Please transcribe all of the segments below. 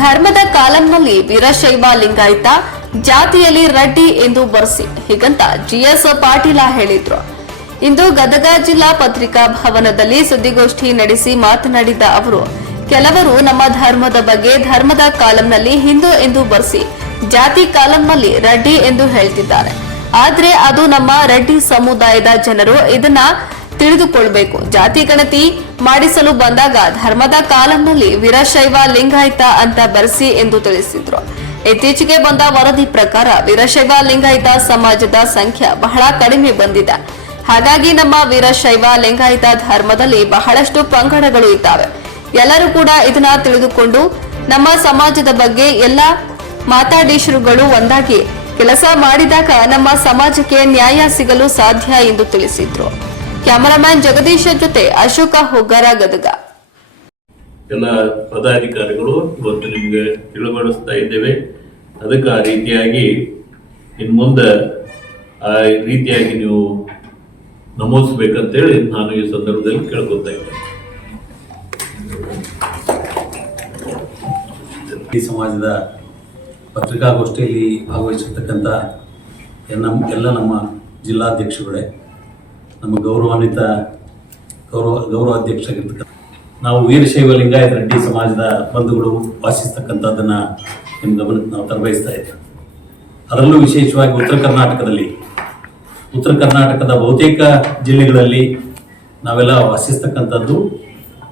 ಧರ್ಮದ ಕಾಲಂನಲ್ಲಿ ವೀರಶೈವ ಲಿಂಗಾಯತ, ಜಾತಿಯಲ್ಲಿ ರೆಡ್ಡಿ ಎಂದು ಬರೆಸಿ ಹೀಗಂತ ಜಿಎಸ್ ಪಾಟೀಲ ಹೇಳಿದ್ರು. ಇಂದು ಗದಗ ಜಿಲ್ಲಾ ಪತ್ರಿಕಾ ಭವನದಲ್ಲಿ ಸುದ್ದಿಗೋಷ್ಠಿ ನಡೆಸಿ ಮಾತನಾಡಿದ ಅವರು, ಕೆಲವರು ನಮ್ಮ ಧರ್ಮದ ಬಗ್ಗೆ ಧರ್ಮದ ಕಾಲಂನಲ್ಲಿ ಹಿಂದೂ ಎಂದು ಬರೆಸಿ ಜಾತಿ ಕಾಲಂನಲ್ಲಿ ರೆಡ್ಡಿ ಎಂದು ಹೇಳ್ತಿದ್ದಾರೆ. ಆದ್ರೆ ಅದು ನಮ್ಮ ರೆಡ್ಡಿ ಸಮುದಾಯದ ಜನರು ಇದನ್ನ ತಿಳಿದುಕೊಳ್ಳಬೇಕು. ಜಾತಿ ಗಣತಿ ಮಾಡಿಸಲು ಬಂದಾಗ ಧರ್ಮದ ಕಾಲಂನಲ್ಲಿ ವೀರಶೈವ ಲಿಂಗಾಯತ ಅಂತ ಬರೆಸಿ ಎಂದು ತಿಳಿಸಿದ್ರು. ಇತ್ತೀಚೆಗೆ ಬಂದ ವರದಿ ಪ್ರಕಾರ ವೀರಶೈವ ಲಿಂಗಾಯತ ಸಮಾಜದ ಸಂಖ್ಯೆ ಬಹಳ ಕಡಿಮೆ ಬಂದಿದೆ. ಹಾಗಾಗಿ ನಮ್ಮ ವೀರಶೈವ ಲಿಂಗಾಯತ ಧರ್ಮದಲ್ಲಿ ಬಹಳಷ್ಟು ಪಂಗಡಗಳು ಇದ್ದಾವೆ. ಎಲ್ಲರೂ ಕೂಡ ಇದನ್ನ ತಿಳಿದುಕೊಂಡು ನಮ್ಮ ಸಮಾಜದ ಬಗ್ಗೆ ಎಲ್ಲ ಮಾತಾಡೀಶರುಗಳು ಒಂದಾಗಿ ಕೆಲಸ ಮಾಡಿದಾಗ ನಮ್ಮ ಸಮಾಜಕ್ಕೆ ನ್ಯಾಯ ಸಿಗಲು ಸಾಧ್ಯ ಎಂದು ತಿಳಿಸಿದ್ರು. ಕ್ಯಾಮರಾಮನ್ ಜಗದೀಶ ಜೊತೆ ಅಶೋಕ ಹೊಗ್ಗರ, ಗದಗ. ಎಲ್ಲ ಪದಾಧಿಕಾರಿಗಳು ಇವತ್ತು ನಿಮಗೆ ತಿಳಿಗೊಳಿಸ್ತಾ ಇದ್ದೇವೆ. ಅದಕ್ಕೆ ಆ ರೀತಿಯಾಗಿ ಇನ್ನು ಮುಂದೆ ಆ ರೀತಿಯಾಗಿ ನೀವು ನಮೂದಿಸಬೇಕಂತೇಳಿ ನಾನು ಈ ಸಂದರ್ಭದಲ್ಲಿ ಕೇಳ್ಕೊತಾ ಇದ್ದೇನೆ. ಈ ಸಮಾಜದ ಪತ್ರಿಕಾಗೋಷ್ಠಿಯಲ್ಲಿ ಭಾಗವಹಿಸಿರ್ತಕ್ಕಂಥ ಎಲ್ಲ ನಮ್ಮ ಜಿಲ್ಲಾಧ್ಯಕ್ಷಗಳೇ, ನಮ್ಮ ಗೌರವಾಧ್ಯಕ್ಷರಾಗಿರ್ತಕ್ಕಂಥ ನಾವು ವೀರಶೈವ ಲಿಂಗಾಯತ ರೆಡ್ಡಿ ಸಮಾಜದ ಬಂಧುಗಳು ವಾಸಿಸ್ತಕ್ಕಂಥದ್ದನ್ನು ನಿಮ್ಮ ಗಮನಕ್ಕೆ ನಾವು ತರಬಯಸ್ತಾ ಇದ್ದೇವೆ. ಅದರಲ್ಲೂ ವಿಶೇಷವಾಗಿ ಉತ್ತರ ಕರ್ನಾಟಕದ ಬಹುತೇಕ ಜಿಲ್ಲೆಗಳಲ್ಲಿ ನಾವೆಲ್ಲ ವಾಸಿಸ್ತಕ್ಕಂಥದ್ದು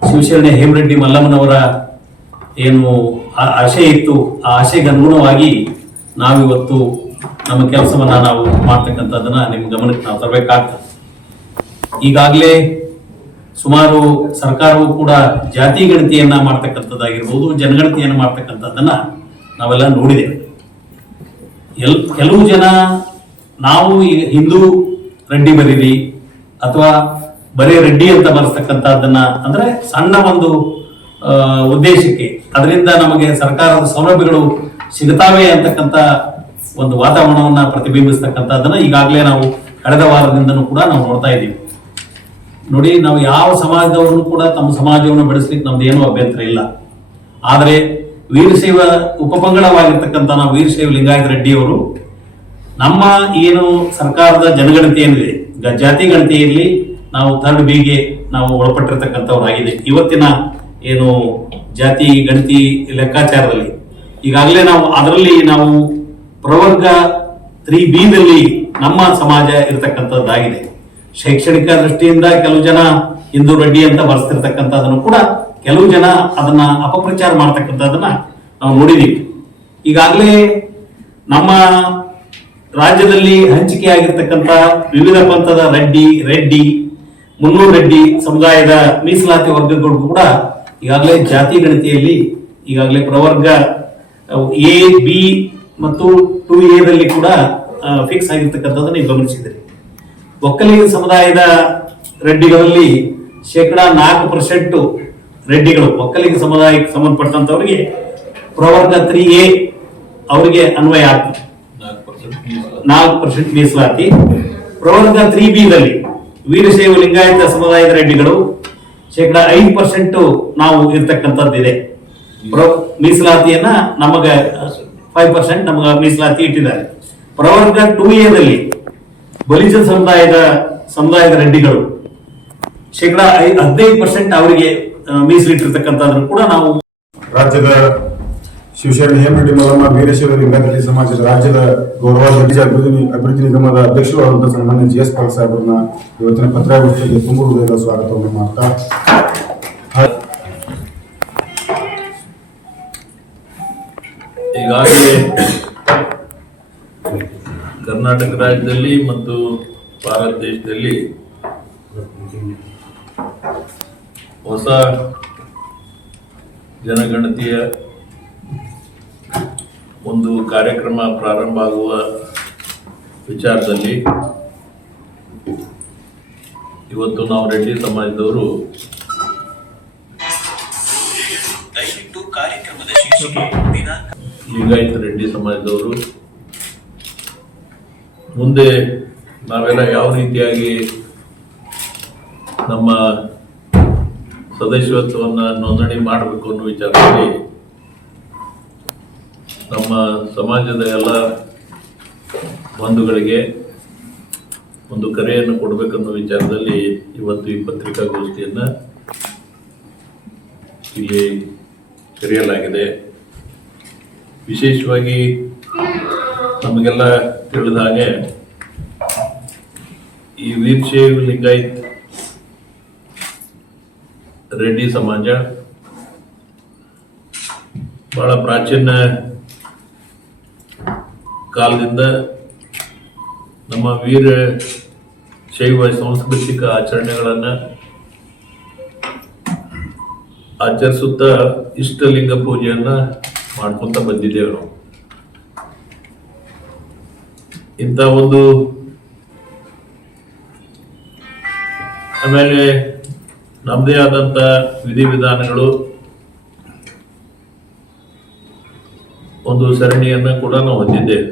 ಶಿವಶರಣೆ ಹೇಮರೆಡ್ಡಿ ಮಲ್ಲಮ್ಮನವರ ಏನು ಆಶೆ ಇತ್ತು, ಆ ಆಶೆಗೆ ಅನುಗುಣವಾಗಿ ನಾವಿವತ್ತು ನಮ್ಮ ಕೆಲಸವನ್ನು ನಾವು ಮಾಡ್ತಕ್ಕಂಥದ್ದನ್ನು ನಿಮ್ಮ ಗಮನಕ್ಕೆ ನಾವು ತರಬೇಕಾಗ್ತದೆ. ಈಗಾಗಲೇ ಸುಮಾರು ಸರ್ಕಾರವು ಕೂಡ ಜಾತಿ ಗಣತಿಯನ್ನ ಮಾಡ್ತಕ್ಕಂಥದ್ದಾಗಿರ್ಬೋದು, ಜನಗಣತಿಯನ್ನು ಮಾಡ್ತಕ್ಕಂಥದ್ದನ್ನ ನಾವೆಲ್ಲ ನೋಡಿದ್ದೇವೆ. ಕೆಲವು ಜನ ನಾವು ಈಗ ಹಿಂದೂ ರೆಡ್ಡಿ ಬರೀರಿ ಅಥವಾ ಬರೀ ರೆಡ್ಡಿ ಅಂತ ಬರೆಸ್ತಕ್ಕಂಥದ್ದನ್ನ ಅಂದ್ರೆ ಸಣ್ಣ ಒಂದು ಉದ್ದೇಶಕ್ಕೆ ಅದರಿಂದ ನಮಗೆ ಸರ್ಕಾರದ ಸೌಲಭ್ಯಗಳು ಸಿಗುತ್ತಾವೆ ಅಂತಕ್ಕಂಥ ಒಂದು ವಾತಾವರಣವನ್ನ ಪ್ರತಿಬಿಂಬಿಸ್ತಕ್ಕಂಥದ್ದನ್ನ ಈಗಾಗಲೇ ನಾವು ಕಳೆದ ವಾರದಿಂದನೂ ಕೂಡ ನಾವು ನೋಡ್ತಾ ಇದ್ದೀವಿ. ನೋಡಿ, ನಾವು ಯಾವ ಸಮಾಜದವರನ್ನು ಕೂಡ ತಮ್ಮ ಸಮಾಜವನ್ನು ಬೆಳೆಸಲಿಕ್ಕೆ ನಮ್ದು ಏನೂ ಅಭ್ಯಂತರ ಇಲ್ಲ. ಆದರೆ ವೀರಶೈವ ಉಪಪಂಗಡವಾಗಿರ್ತಕ್ಕಂಥ ನಾವು ವೀರಶೈವ ಲಿಂಗಾಯತ ರೆಡ್ಡಿಯವರು ನಮ್ಮ ಏನು ಸರ್ಕಾರದ ಜನಗಣತಿ ಏನಿದೆ, ಜಾತಿ ಗಣತಿಯಲ್ಲಿ ನಾವು ಥರ್ಡ್ ಬಿಗೆ ನಾವು ಒಳಪಟ್ಟಿರ್ತಕ್ಕಂಥವ್ರಾಗಿದೆ. ಇವತ್ತಿನ ಏನು ಜಾತಿ ಗಣತಿ ಲೆಕ್ಕಾಚಾರದಲ್ಲಿ ಈಗಾಗಲೇ ಅದರಲ್ಲಿ ನಾವು ಪ್ರವರ್ಗ 3B ನಮ್ಮ ಸಮಾಜ ಇರತಕ್ಕಂಥದ್ದಾಗಿದೆ. ಶೈಕ್ಷಣಿಕ ದೃಷ್ಟಿಯಿಂದ ಕೆಲವು ಜನ ಹಿಂದೂ ರೆಡ್ಡಿ ಅಂತ ಬರೆಸ್ತಿರ್ತಕ್ಕಂಥದ್ದನ್ನು ಕೂಡ ಕೆಲವು ಜನ ಅದನ್ನ ಅಪಪ್ರಚಾರ ಮಾಡ್ತಕ್ಕಂಥದ್ದನ್ನ ನಾವು ನೋಡಿದೀವಿ. ಈಗಾಗಲೇ ನಮ್ಮ ರಾಜ್ಯದಲ್ಲಿ ಹಂಚಿಕೆ ಆಗಿರ್ತಕ್ಕಂಥ ವಿವಿಧ ಪಂಥದ ರೆಡ್ಡಿ ಮುನ್ನೂರು ರೆಡ್ಡಿ ಸಮುದಾಯದ ಮೀಸಲಾತಿ ವರ್ಗಗಳು ಕೂಡ ಈಗಾಗಲೇ ಜಾತಿ ಗಣತಿಯಲ್ಲಿ ಈಗಾಗಲೇ ಪ್ರವರ್ಗ A, B ಮತ್ತು 2A ಕೂಡ ಫಿಕ್ಸ್ ಆಗಿರ್ತಕ್ಕಂಥದ್ದನ್ನು ನೀವು ಗಮನಿಸಿದ್ದೀರಿ. ಒಕ್ಕಲಿಗ ಸಮುದಾಯದ ರೆಡ್ಡಿಗಳಲ್ಲಿ 4% ರೆಡ್ಡಿಗಳು ಒಕ್ಕಲಿಗ ಸಮುದಾಯಕ್ಕೆ ಸಂಬಂಧಪಟ್ಟಂತವರಿಗೆ ಪ್ರವರ್ಗ 3A ಅವರಿಗೆ ಅನ್ವಯ ಆಗ್ತದೆ. 4% ಮೀಸಲಾತಿ. ಪ್ರವರ್ಗ 3B ವೀರಶೈವ ಲಿಂಗಾಯತ ಸಮುದಾಯದ ರೆಡ್ಡಿಗಳು 5% ನಾವು ಇರ್ತಕ್ಕಂಥದ್ದಿದೆ. ಮೀಸಲಾತಿಯನ್ನ ನಮಗ 5% ನಮಗ ಮೀಸಲಾತಿ ಇಟ್ಟಿದ್ದಾರೆ. ಪ್ರವರ್ಗ 2A ಬಲಿಜ ಸಮುದಾಯದ ರೆಡ್ಡಿಗಳು 15% ಅವರಿಗೆ ಮೀಸಲಿಟ್ಟಿರ್ತಕ್ಕಂಥದ್ರು ಕೂಡ ನಾವು ರಾಜ್ಯದ ಶಿವಶರಣೆ ಹೇಮರೆಡ್ಡಿ ಮಲ್ಲಮ್ಮ ವೀರಶೈವ ಲಿಂಗಾಯತ ಸಮಾಜದ ರಾಜ್ಯದ ಗೌರವಾಧ್ಯಕ್ಷ ಅಭಿವೃದ್ಧಿ ನಿಗಮದ ಅಧ್ಯಕ್ಷರಾದಂತಹ ಸನ್ಮಾನ್ಯ ಜಿಎಸ್ ಪಾಟೀಲ್ ಸಾಹೇಬರನ್ನ ಇವತ್ತಿನ ಪತ್ರಿಕಾಗೋಷ್ಠಿಗೆ ತುಂಬ ಹೃದಯದ ಸ್ವಾಗತವನ್ನು ಮಾಡ್ತಾ, ಈಗಾಗಲೇ ಕರ್ನಾಟಕ ರಾಜ್ಯದಲ್ಲಿ ಮತ್ತು ಭಾರತ ದೇಶದಲ್ಲಿ ಹೊಸ ಜನಗಣತಿಯ ಒಂದು ಕಾರ್ಯಕ್ರಮ ಪ್ರಾರಂಭ ಆಗುವ ವಿಚಾರದಲ್ಲಿ ಇವತ್ತು ನಾವು ರೆಡ್ಡಿ ಸಮಾಜದವರು ಲಿಂಗಾಯತ ರೆಡ್ಡಿ ಸಮಾಜದವರು ಮುಂದೆ ನಾವೆಲ್ಲ ಯಾವ ರೀತಿಯಾಗಿ ನಮ್ಮ ಸದಸ್ಯತ್ವವನ್ನು ನೋಂದಣಿ ಮಾಡಬೇಕು ಅನ್ನೋ ವಿಚಾರದಲ್ಲಿ ನಮ್ಮ ಸಮಾಜದ ಎಲ್ಲ ಬಂಧುಗಳಿಗೆ ಒಂದು ಕರೆಯನ್ನು ಕೊಡಬೇಕನ್ನೋ ವಿಚಾರದಲ್ಲಿ ಇವತ್ತು ಈ ಪತ್ರಿಕಾಗೋಷ್ಠಿಯನ್ನು ಇಲ್ಲಿ ಕರೆಯಲಾಗಿದೆ. ವಿಶೇಷವಾಗಿ ನಮಗೆಲ್ಲ ತಿಳಿದ ಹಾಗೆ ಈ ವೀರಶೈವ ಲಿಂಗಾಯತ್ ರೆಡ್ಡಿ ಸಮಾಜ ಬಹಳ ಪ್ರಾಚೀನ ಕಾಲದಿಂದ ನಮ್ಮ ವೀರ ಶೈವ ಸಾಂಸ್ಕೃತಿಕ ಆಚರಣೆಗಳನ್ನು ಆಚರಿಸುತ್ತಾ ಇಷ್ಟಲಿಂಗ ಪೂಜೆಯನ್ನ ಮಾಡ್ಕೊಂತ ಬಂದಿದ್ದೇವೆ ನಾವು. ಇಂಥ ಒಂದು ಆಮೇಲೆ ನಮ್ಮದೇ ಆದಂಥ ವಿಧಿವಿಧಾನಗಳು ಒಂದು ಸರಣಿಯನ್ನ ಕೂಡ ನಾವು ಹೊಂದಿದ್ದೇವೆ.